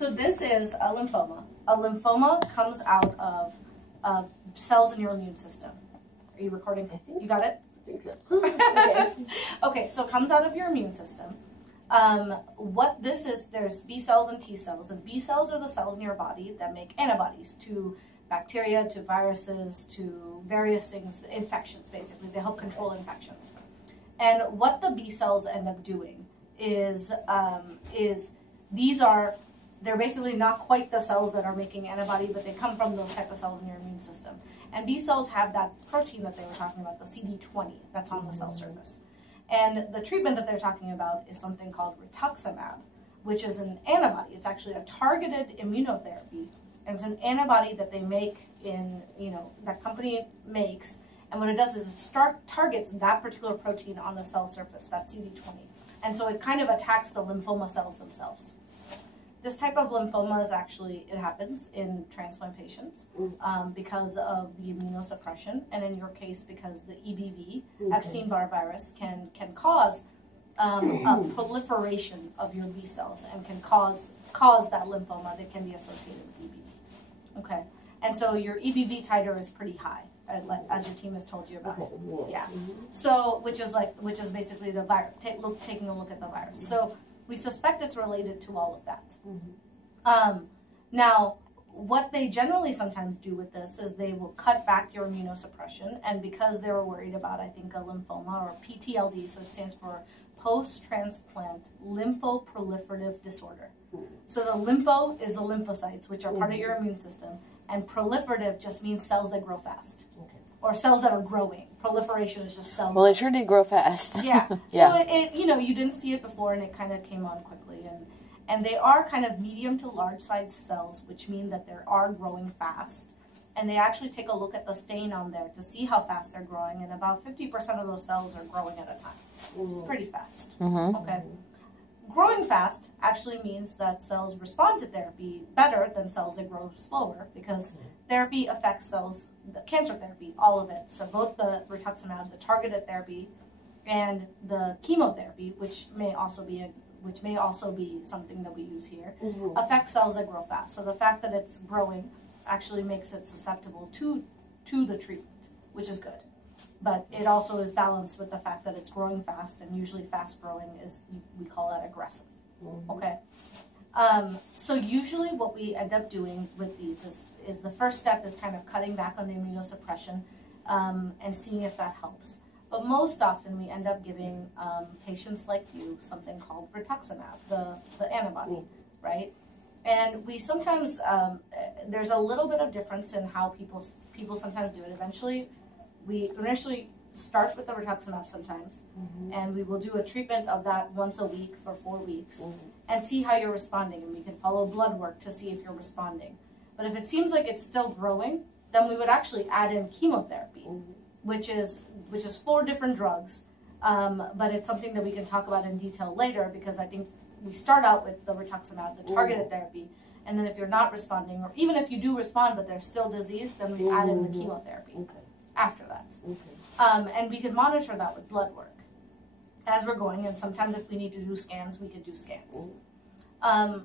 So this is a lymphoma. A lymphoma comes out of cells in your immune system. Are you recording? You got it? I think so. Okay. Okay, so it comes out of your immune system. What this is, there's B cells and T cells, and B cells are the cells in your body that make antibodies to bacteria, to viruses, to various things, infections basically. They help control infections. And what the B cells end up doing is they're basically not quite the cells that are making antibody, but they come from those type of cells in your immune system. And B cells have that protein that they were talking about, the CD20, that's on the cell surface. And the treatment that they're talking about is something called rituximab, which is an antibody. It's actually a targeted immunotherapy, and it's an antibody that they make that company makes. And what it does is it targets that particular protein on the cell surface, that CD20. And so it kind of attacks the lymphoma cells themselves. This type of lymphoma is actually, it happens in transplant patients because of the immunosuppression, and in your case, because the EBV, Epstein-Barr virus, can cause a proliferation of your B cells and can cause that lymphoma that can be associated with EBV. Okay, and so your EBV titer is pretty high, as your team has told you about. Okay. Yeah. So, which is basically the virus. Taking a look at the virus. So we suspect it's related to all of that. Now, what they generally sometimes do with this is they will cut back your immunosuppression, and because they were worried about, I think, a lymphoma or PTLD, so it stands for post-transplant lymphoproliferative disorder. So the lympho is the lymphocytes, which are part of your immune system, and proliferative just means cells that grow fast. Or cells that are growing. Proliferation is just cell. Well, it sure did grow fast. Yeah. Yeah. So it you didn't see it before, and it kind of came on quickly, and they are kind of medium to large sized cells, which mean that they are growing fast. And they actually take a look at the stain on there to see how fast they're growing, and about 50% of those cells are growing at a time, which is pretty fast. Okay. Growing fast actually means that cells respond to therapy better than cells that grow slower, because therapy affects cells, the cancer therapy, all of it. So both the rituximab, the targeted therapy, and the chemotherapy, which may also be something that we use here, affects cells that grow fast. So the fact that it's growing actually makes it susceptible to the treatment, which is good. But it also is balanced with the fact that it's growing fast, and usually fast growing we call that aggressive. Okay. So usually what we end up doing with these is the first step is kind of cutting back on the immunosuppression and seeing if that helps. But most often we end up giving patients like you something called rituximab, the antibody, right? And we sometimes, there's a little bit of difference in how people sometimes do it. We initially start with the rituximab sometimes, and we will do a treatment of that once a week for 4 weeks and see how you're responding, and we can follow blood work to see if you're responding. But if it seems like it's still growing, then we would actually add in chemotherapy, which is 4 different drugs, but it's something that we can talk about in detail later, because I think we start out with the rituximab, the targeted therapy, and then if you're not responding, or even if you do respond but there's still disease, then we add in the chemotherapy after that. And we can monitor that with blood work as we're going, and sometimes if we need to do scans, we can do scans.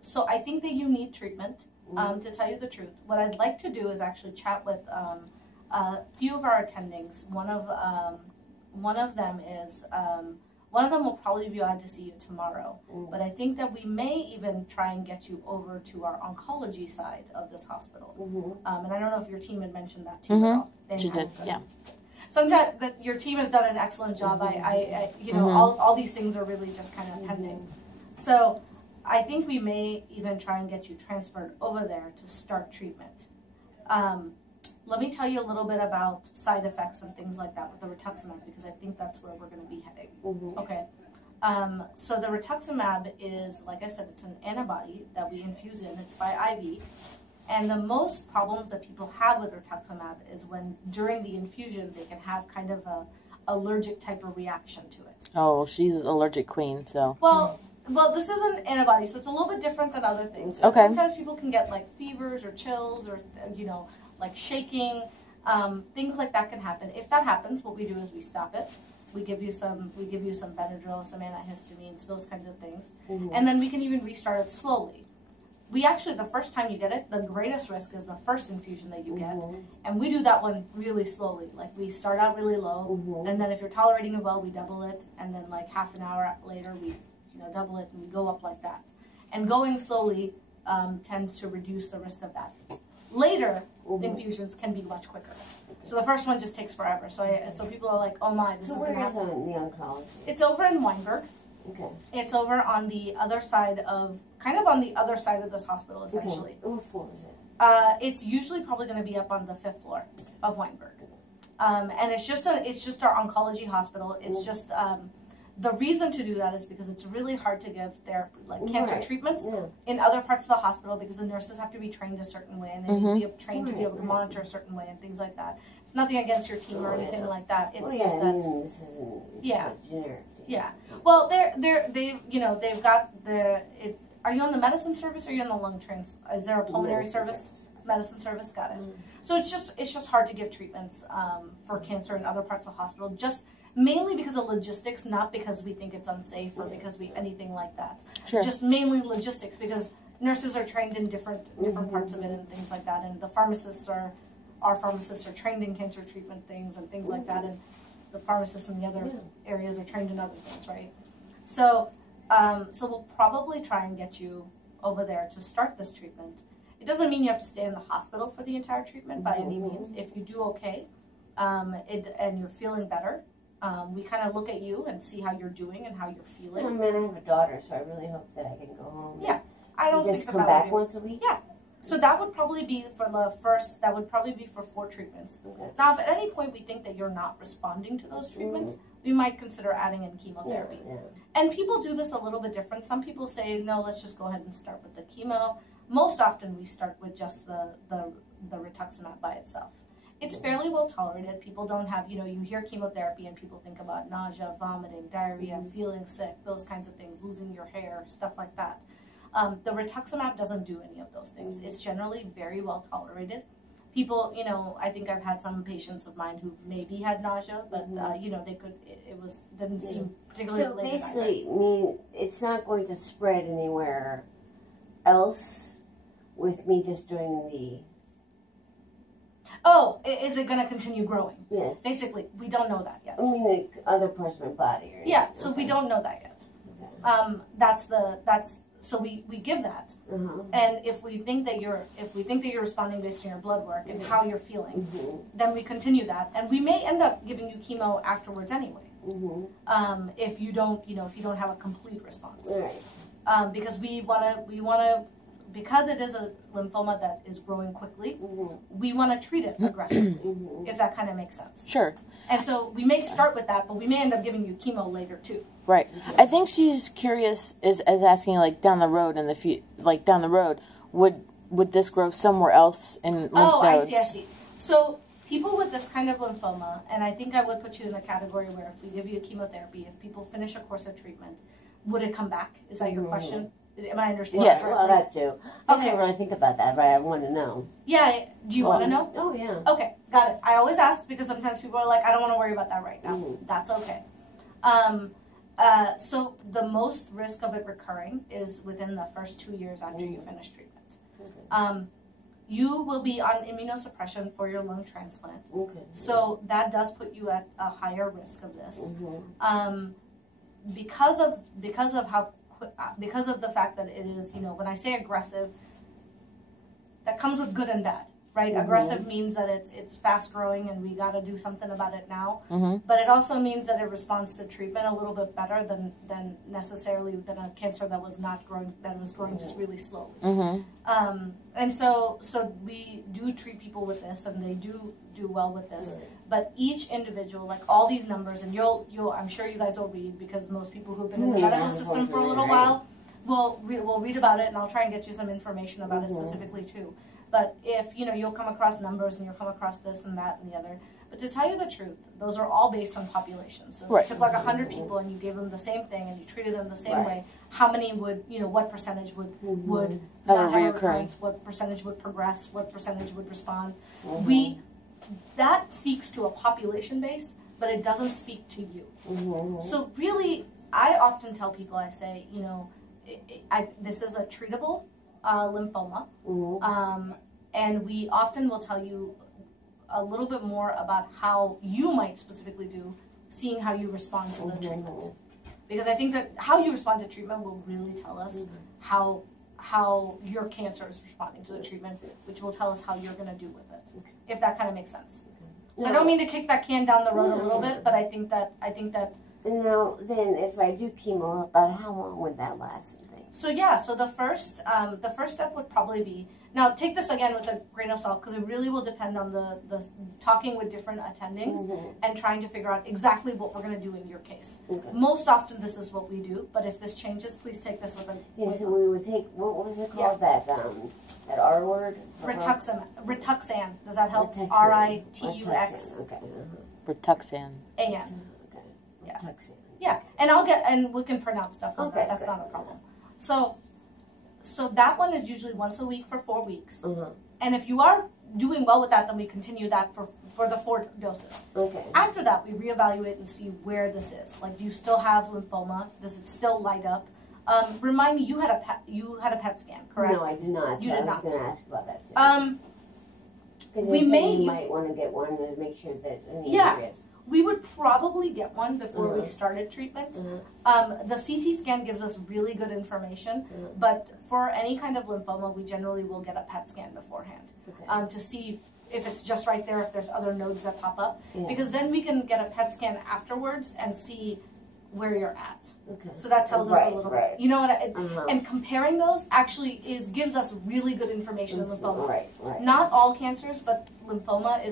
So I think that you need treatment, to tell you the truth. What I'd like to do is actually chat with a few of our attendings. One of them will probably be glad to see you tomorrow, but I think that we may even try and get you over to our oncology side of this hospital. And I don't know if your team had mentioned that to you at all. She did, yeah. Sometimes your team has done an excellent job. All these things are really just kind of pending. So I think we may even try and get you transferred over there to start treatment. Let me tell you a little bit about side effects and things like that with the rituximab, because I think that's where we're going to be heading. Okay. So the rituximab is, like I said, it's an antibody that we infuse in. It's by IV. And the most problems that people have with rituximab is when during the infusion they can have kind of a allergic type of reaction to it. Oh, she's allergic queen, so. Well, this is an antibody, so it's a little bit different than other things. Okay. Sometimes people can get like fevers or chills or like shaking, things like that can happen. If that happens, what we do is we stop it. We give you some Benadryl, some antihistamines, those kinds of things, and then we can even restart it slowly. we actually, the first time you get it, the greatest risk is the first infusion that you get. Mhm. And we do that one really slowly. Like, we start out really low, Mhm. and then if you're tolerating it well, we double it, and then like half an hour later, we double it, and we go up like that. And going slowly tends to reduce the risk of that. Later infusions can be much quicker. So the first one just takes forever. So people are like, oh my, this is where gonna is happen. the oncology? It's over in Weinberg. Okay. It's over on the other side of, kind of on the other side of this hospital, essentially. Okay. What floor is it? It's usually probably going to be up on the 5th floor of Weinberg. And it's just our oncology hospital. It's just, the reason to do that is because it's really hard to give therapy, like cancer treatments in other parts of the hospital, because the nurses have to be trained a certain way, and they need to be trained to be able to monitor a certain way and things like that. It's nothing against your team or anything like that. It's just that. This isn't generic. Yeah. Well, they've got the. Are you on the medicine service or are you on the lung trans? Is there a pulmonary service? Medicine service, got it. So it's just hard to give treatments for cancer in other parts of the hospital, just mainly because of logistics, not because we think it's unsafe or because anything like that. Sure. Just mainly logistics, because nurses are trained in different parts of it and things like that, and the our pharmacists are trained in cancer treatment things and things like that, and the pharmacists in the other areas are trained in other things, right? So, so we'll probably try and get you over there to start this treatment. It doesn't mean you have to stay in the hospital for the entire treatment by any means. If you do okay, and you're feeling better, we kind of look at you and see how you're doing and how you're feeling. I mean, I have a daughter, so I really hope that I can go home. Yeah, I don't just think come back once a week. Yeah. So that would probably be for the first. That would probably be for 4 treatments. Okay. Now, if at any point we think that you're not responding to those treatments, we might consider adding in chemotherapy. Yeah. And people do this a little bit different. Some people say, no, let's just go ahead and start with the chemo. Most often we start with just the rituximab by itself. It's fairly well tolerated. People don't have, you hear chemotherapy and people think about nausea, vomiting, diarrhea, feeling sick, those kinds of things, losing your hair, stuff like that. The rituximab doesn't do any of those things. It's generally very well tolerated. People, I think I've had some patients of mine who maybe had nausea, but they could. Didn't seem particularly related. So basically, it's not going to spread anywhere else with me just doing the. Oh, is it going to continue growing? Yes. Basically, we don't know that yet. I mean, the other parts of my body. Right? Yeah. So we don't know that yet. Okay. So we give that, and if we think that you're responding based on your blood work and how you're feeling, then we continue that, and we may end up giving you chemo afterwards anyway. If you don't have a complete response, Right. because we wanna because it is a lymphoma that is growing quickly, we want to treat it aggressively, if that kind of makes sense. Sure. And so we may start with that, but we may end up giving you chemo later too. Right. I think she's curious, is asking like down the road would this grow somewhere else in lymph nodes? I see. So people with this kind of lymphoma, and I think I would put you in the category where if we give you chemotherapy, if people finish a course of treatment, would it come back? Is that your question? Am I understanding? Yes. Well, that too. I didn't really think about that, but I want to know. Yeah. Do you want to know? Oh, yeah. Okay, got it. I always ask because sometimes people are like, I don't want to worry about that right now. That's okay. So the most risk of it recurring is within the first 2 years after you finish treatment. You will be on immunosuppression for your lung transplant. So that does put you at a higher risk of this. Because of the fact that it is, when I say aggressive, that comes with good and bad, right? Aggressive means that it's fast growing and we got to do something about it now. But it also means that it responds to treatment a little bit better than necessarily than a cancer that was not growing, that was growing just really slowly. And so we do treat people with this, and they do well with this. But each individual, like all these numbers, and I'm sure you guys will read, because most people who've been in the medical system for a little while will read about it, and I'll try and get you some information about it specifically too. But if, you'll come across numbers and you'll come across this and that and the other. But to tell you the truth, those are all based on populations. So if you took like 100 people and you gave them the same thing and you treated them the same way, how many would, what percentage would not have a recurrence, what percentage would progress, what percentage would respond? That speaks to a population base, but it doesn't speak to you. So really, I often tell people, I say, this is a treatable lymphoma. And we often will tell you a little bit more about how you might specifically do, seeing how you respond to the treatment. Because I think that how you respond to treatment will really tell us how your cancer is responding to the treatment, which will tell us how you're going to do with it, if that kind of makes sense. So I don't mean to kick that can down the road a little bit, but I think that. Now, then, if I do chemo, about how long would that last? And things? So yeah, so the first step would probably be, now take this again with a grain of salt, because it really will depend on the talking with different attendings and trying to figure out exactly what we're going to do in your case. Most often this is what we do, but if this changes, please take this with a... so we would take, what was it called, that R word? Rituxan. Does that help? R-I-T-U-X. Okay. Rituxan. A-N. Okay. Yeah. Rituxan. Yeah, and we can print out stuff like that. That's not a problem. So that one is usually once a week for 4 weeks. And if you are doing well with that, then we continue that for the 4 doses. After that, we reevaluate and see where this is. Like, do you still have lymphoma? Does it still light up? Remind me, you had a PET scan, correct? No, I did not. You did not. I was going to ask about that too. Because you might want to get one to make sure that any areas. We would probably get one before we started treatment. The CT scan gives us really good information, but for any kind of lymphoma, we generally will get a PET scan beforehand to see if it's just right there, if there's other nodes that pop up, because then we can get a PET scan afterwards and see where you're at. So that tells us a little bit. You know what? And comparing those actually gives us really good information in lymphoma. Not all cancers, but lymphoma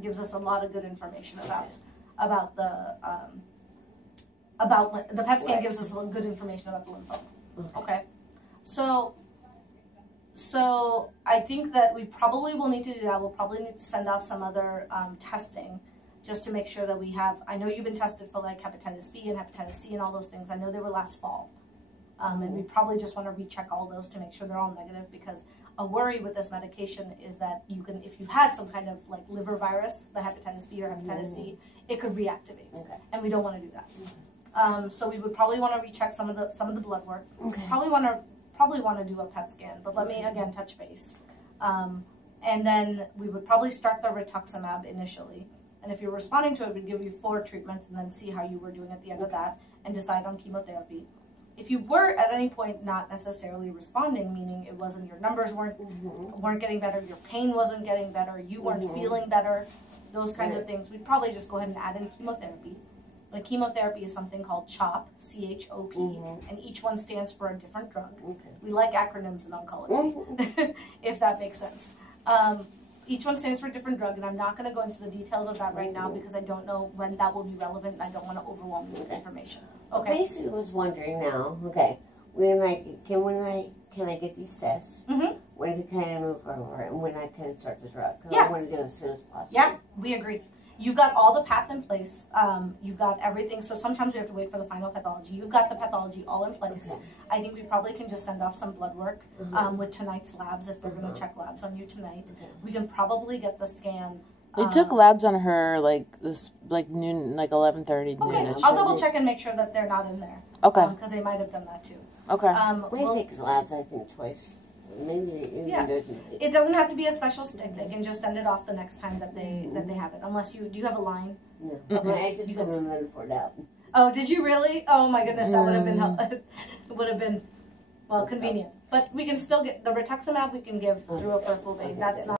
gives us a lot of good information about the PET scan gives us good information about the lymphoma. Okay. So I think that we probably will need to do that. We'll probably need to send off some other testing, just to make sure that we have, I know you've been tested for like hepatitis B and hepatitis C and all those things. I know they were last fall. And we probably just want to recheck all those to make sure they're all negative, because a worry with this medication is that you can, if you had some kind of like liver virus, the hepatitis B or hepatitis C, it could reactivate. And we don't want to do that. So we would probably want to recheck some of the blood work. Probably want to do a PET scan, but let me again touch base. And then we would probably start the rituximab initially. And if you're responding to it, we'd give you 4 treatments and then see how you were doing at the end of that and decide on chemotherapy. If you were at any point not necessarily responding, meaning it wasn't, your numbers weren't getting better, your pain wasn't getting better, you weren't feeling better, those kinds of things, we'd probably just go ahead and add in chemotherapy. But chemotherapy is something called CHOP, C-H-O-P, and each one stands for a different drug. We like acronyms in oncology, if that makes sense. Each one stands for a different drug, and I'm not going to go into the details of that right now because I don't know when that will be relevant, and I don't want to overwhelm you with information. Okay. Basically, I was wondering now. Can I get these tests? When to kind of move over, and when I can start the drug? Because I want to do it as soon as possible. Yeah, we agree. You've got all the path in place. You've got everything. So sometimes we have to wait for the final pathology. You've got the pathology all in place. I think we probably can just send off some blood work with tonight's labs if they're going to check labs on you tonight. We can probably get the scan. They took labs on her noon, like 11:30. Okay, I'll double check and make sure that they're not in there. Okay. Because they might have done that too. We take labs, I think, twice. Maybe they do it tonight. It doesn't have to be a special stick. They can just send it off the next time that they have it. Unless do you have a line? No. Okay, I just remember to pour it out. Oh, did you really? Oh my goodness, that would have been convenient. But we can still get the rituximab. We can give through a peripheral vein. That's not